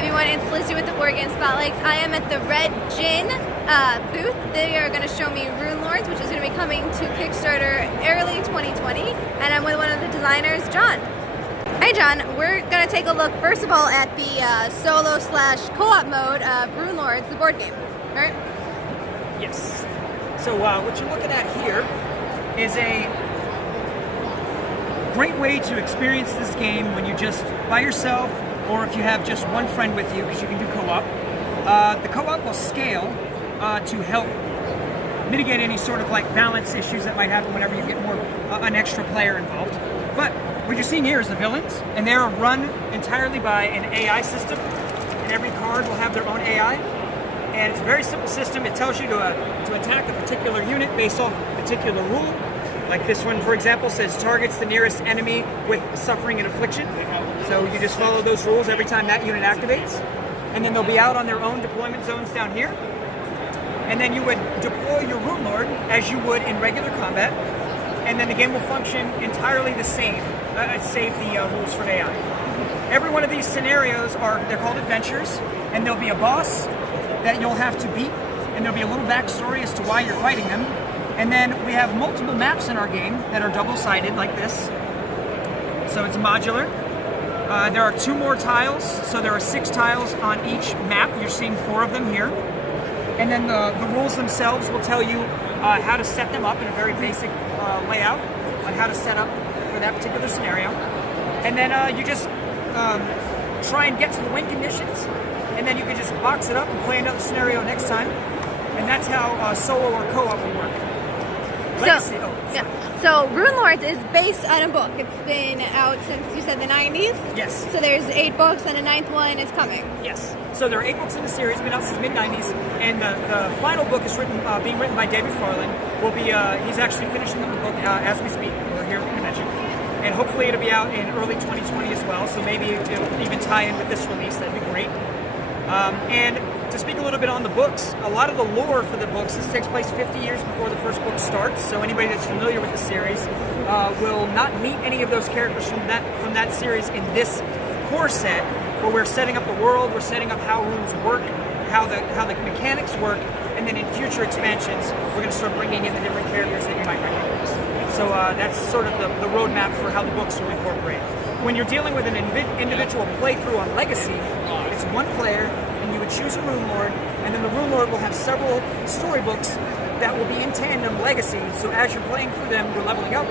everyone, it's Lizzy with the Board Game Spotlights. I am at the Red Djinn booth. They are going to show me Runelords, which is going to be coming to Kickstarter early 2020. And I'm with one of the designers, John. Hi John, we're going to take a look first of all at the solo/co-op mode of Runelords, the board game, right? Yes. So what you're looking at here is a great way to experience this game when you're just by yourself, or if you have just one friend with you, because you can do co-op. The co-op will scale to help mitigate any sort of like balance issues that might happen whenever you get more an extra player involved. But what you're seeing here is the villains, and they're run entirely by an AI system, and every card will have their own AI. And it's a very simple system. It tells you to attack a particular unit based off a particular rule. Like this one, for example, says targets the nearest enemy with suffering and affliction. So you just follow those rules every time that unit activates. And then they'll be out on their own deployment zones down here. And then you would deploy your Runelord as you would in regular combat. And then the game will function entirely the same, save the rules for AI. Every one of these scenarios they're called adventures, and there'll be a boss that you'll have to beat, and there'll be a little backstory as to why you're fighting them. And then we have multiple maps in our game that are double-sided like this. So it's modular. There are 2 more tiles, so there are 6 tiles on each map. You're seeing 4 of them here. And then the rules themselves will tell you how to set them up in a very basic layout on how to set up for that particular scenario. And then you just try and get to the win conditions, and then you can just box it up and play another scenario next time. And that's how solo or co-op will work. So Runelords is based on a book. It's been out since, you said, the 90s? Yes. So there's 8 books and a 9th one is coming? Yes. So there are 8 books in the series, been out since the mid-90s, and the final book is being written by David Farland. He's actually finishing up the book as we speak. We're here at the convention. And hopefully it'll be out in early 2020 as well, so maybe it'll even tie in with this release. That'd be great. And to speak a little bit on the books, a lot of the lore for the books, this takes place 50 years before the first book starts, so anybody that's familiar with the series will not meet any of those characters from that series in this core set, where we're setting up the world, we're setting up how runes work, how the mechanics work, and then in future expansions, we're going to start bringing in the different characters that you might recognize. So that's sort of the roadmap for how the books will incorporate. When you're dealing with an individual playthrough on Legacy, it's 1 player, and you would choose a Runelord, and then the Runelord will have several storybooks that will be in tandem Legacy. So as you're playing through them, you're leveling up,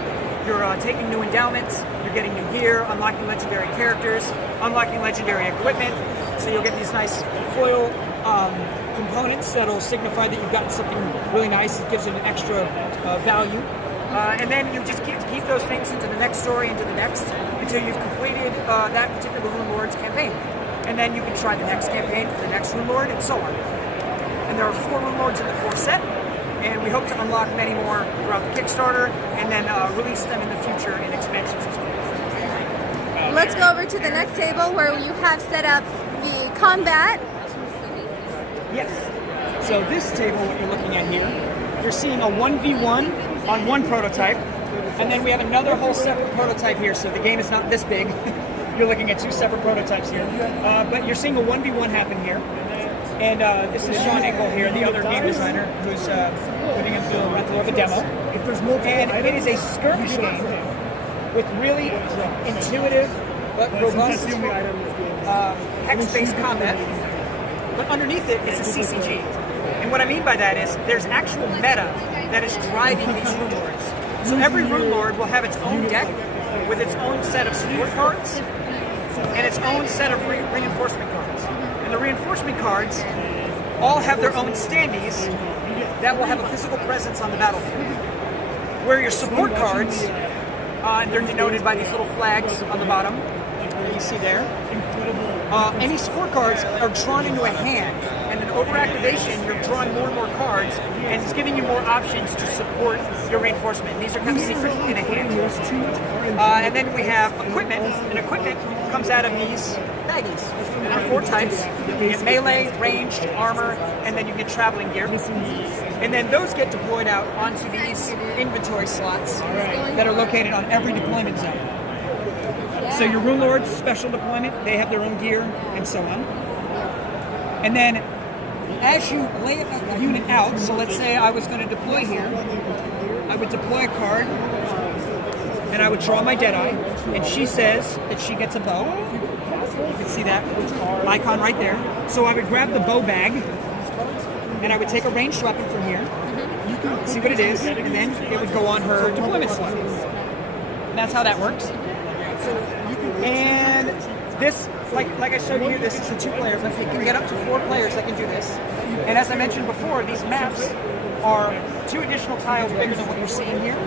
you're taking new endowments, you're getting new gear, unlocking legendary characters, unlocking legendary equipment. So you'll get these nice foil components that'll signify that you've gotten something really nice. It gives it an extra value. And then you just keep those things into the next story, into the next, until you've completed that particular Runelords campaign. And then you can try the next campaign for the next Runelord, and so on. And there are 4 Runelords in the core set, and we hope to unlock many more throughout the Kickstarter, and then release them in the future in expansions as well. Let's go over to the next table where you have set up the combat. Yes. So this table, what you're looking at here, you're seeing a 1v1 on 1 prototype, and then we have another whole separate prototype here, so the game is not this big. You're looking at 2 separate prototypes here, but you're seeing a 1v1 happen here. And this is Sean Engel here, the other game designer, who's putting into the rental of a demo. And it is a skirmish game with really intuitive but robust hex-based combat. But underneath it is a CCG. And what I mean by that is there's actual meta that is driving these Runelords. So every Runelord will have its own deck with its own set of support cards and its own set of reinforcement cards. And the reinforcement cards all have their own standees that will have a physical presence on the battlefield. Where your support cards, and they're denoted by these little flags on the bottom that you see there, any support cards are drawn into a hand, and then over activation you're drawing more and more cards, and it's giving you more options to support your reinforcement. And these are kind of secret in a hand. And then we have equipment, and equipment comes out of these baggies. There are 4 types. You get melee, ranged, armor, and then you get traveling gear. And then those get deployed out onto these inventory slots that are located on every deployment zone. So your Runelords, special deployment, they have their own gear and so on. And then as you lay a unit out, so let's say I was going to deploy here, I would deploy a card, and I would draw my Deadeye, and she says that she gets a bow. You can see that icon right there. So I would grab the bow bag, and I would take a ranged weapon from here, see what it is, and then it would go on her deployment slot. And that's how that works. And this, like I showed you here, this is a 2-player, but you can get up to 4 players that can do this. And as I mentioned before, these maps are 2 additional tiles bigger than what you're seeing here.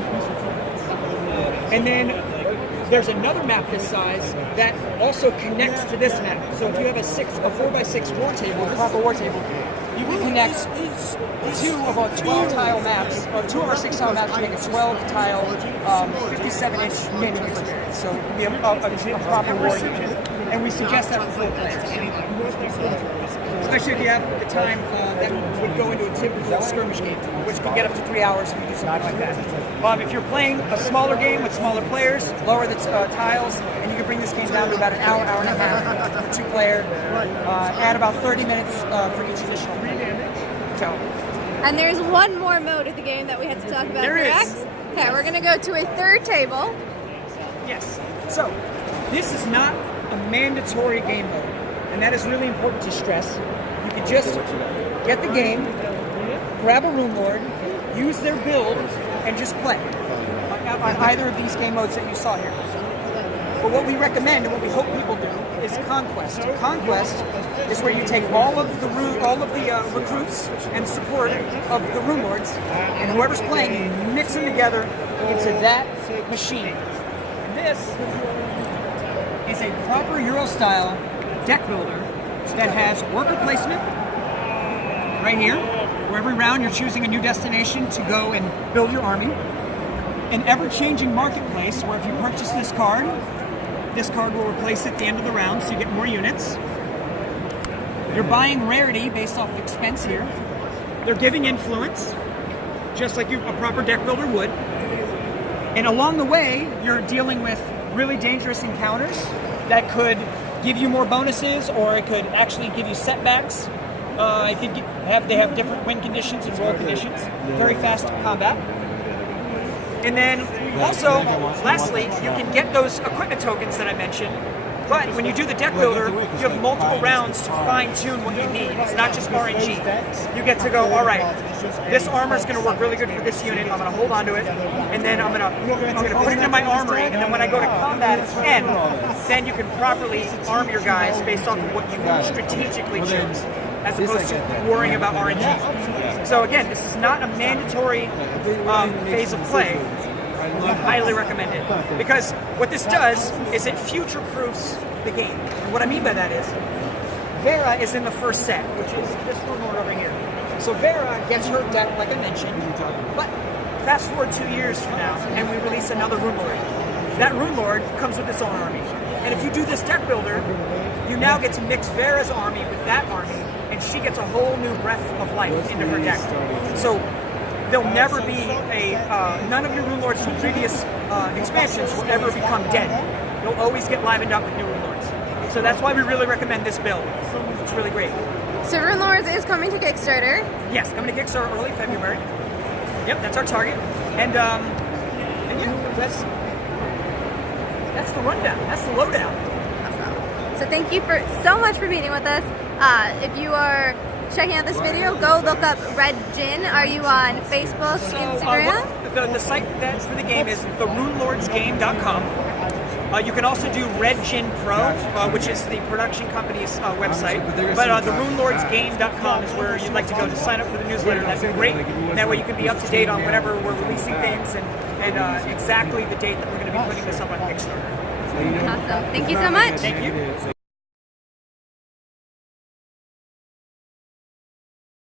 And then there's another map this size that also connects to this map. So if you have a 4x6 war table, a proper war table, you can connect 2 of our 12-tile maps, or 2 of our 6-tile maps to make a 12-tile, 57-inch gaming experience. So it can be a proper war unit. And we suggest that for 4 players. Especially if you have the time that would go into a typical skirmish game, which could get up to 3 hours if you do something like that. If you're playing a smaller game with smaller players, lower the tiles, and you can bring this game down to about an hour, hour and a half for 2-player, add about 30 minutes for each additional. So. And there's one more mode of the game that we had to talk about, correct? Okay, we're going to go to a 3rd table. Yes. So, this is not a mandatory game mode, and that is really important to stress. You can just get the game, grab a Runelord, use their build, and just play on either of these game modes that you saw here. But what we recommend and what we hope people do is Conquest. Conquest is where you take all of the recruits and support of the Runelords, and whoever's playing, you mix them together into that machine. And this is a proper Euro-style deck builder that has worker placement right here, where every round you're choosing a new destination to go and build your army. An ever-changing marketplace where if you purchase this card will replace it at the end of the round, so you get more units. You're buying rarity based off of expense here. They're giving influence, just like a proper deck builder would. And along the way, you're dealing with really dangerous encounters that could give you more bonuses, or it could actually give you setbacks. They have different win conditions and roll conditions. Very fast combat. And then also, lastly, you can get those equipment tokens that I mentioned. But when you do the deck builder, you have multiple rounds to fine-tune what you need. It's not just RNG. You get to go, all right, this armor is going to work really good for this unit. I'm going to hold on to it, and then I'm going to put it in my armory. And then when I go to combat at the end, then you can properly arm your guys based off of what you strategically choose, as opposed to worrying about RNG. So again, this is not a mandatory phase of play. We highly recommend it, because what this does is it future-proofs the game. And what I mean by that is, Vera is in the first set, which is this Runelord over here. So Vera gets her deck, like I mentioned, but fast forward 2 years from now, and we release another Runelord. That Runelord comes with its own army. And if you do this deck builder, you now get to mix Vera's army with that army, and she gets a whole new breath of life into her deck. So there'll never be none of your Runelords from previous expansions will ever become dead. You'll always get livened up with new Runelords. So that's why we really recommend this build. It's really great. So Runelords is coming to Kickstarter? Yes, coming to Kickstarter early February. Yep, that's our target. And yeah, that's the rundown. That's the lowdown. Awesome. So thank you so much for meeting with us. If you are checking out this video, go look up Red Djinn. Are you on Facebook, Instagram? The site that's for the game is therunelordsgame.com. You can also do Red Djinn Pro, which is the production company's website. But therunelordsgame.com is where you'd like to go to sign up for the newsletter. That'd be great. That way you can be up to date on whenever we're releasing things and exactly the date that we're going to be putting this up on Kickstarter. Awesome. Thank you so much. Thank you.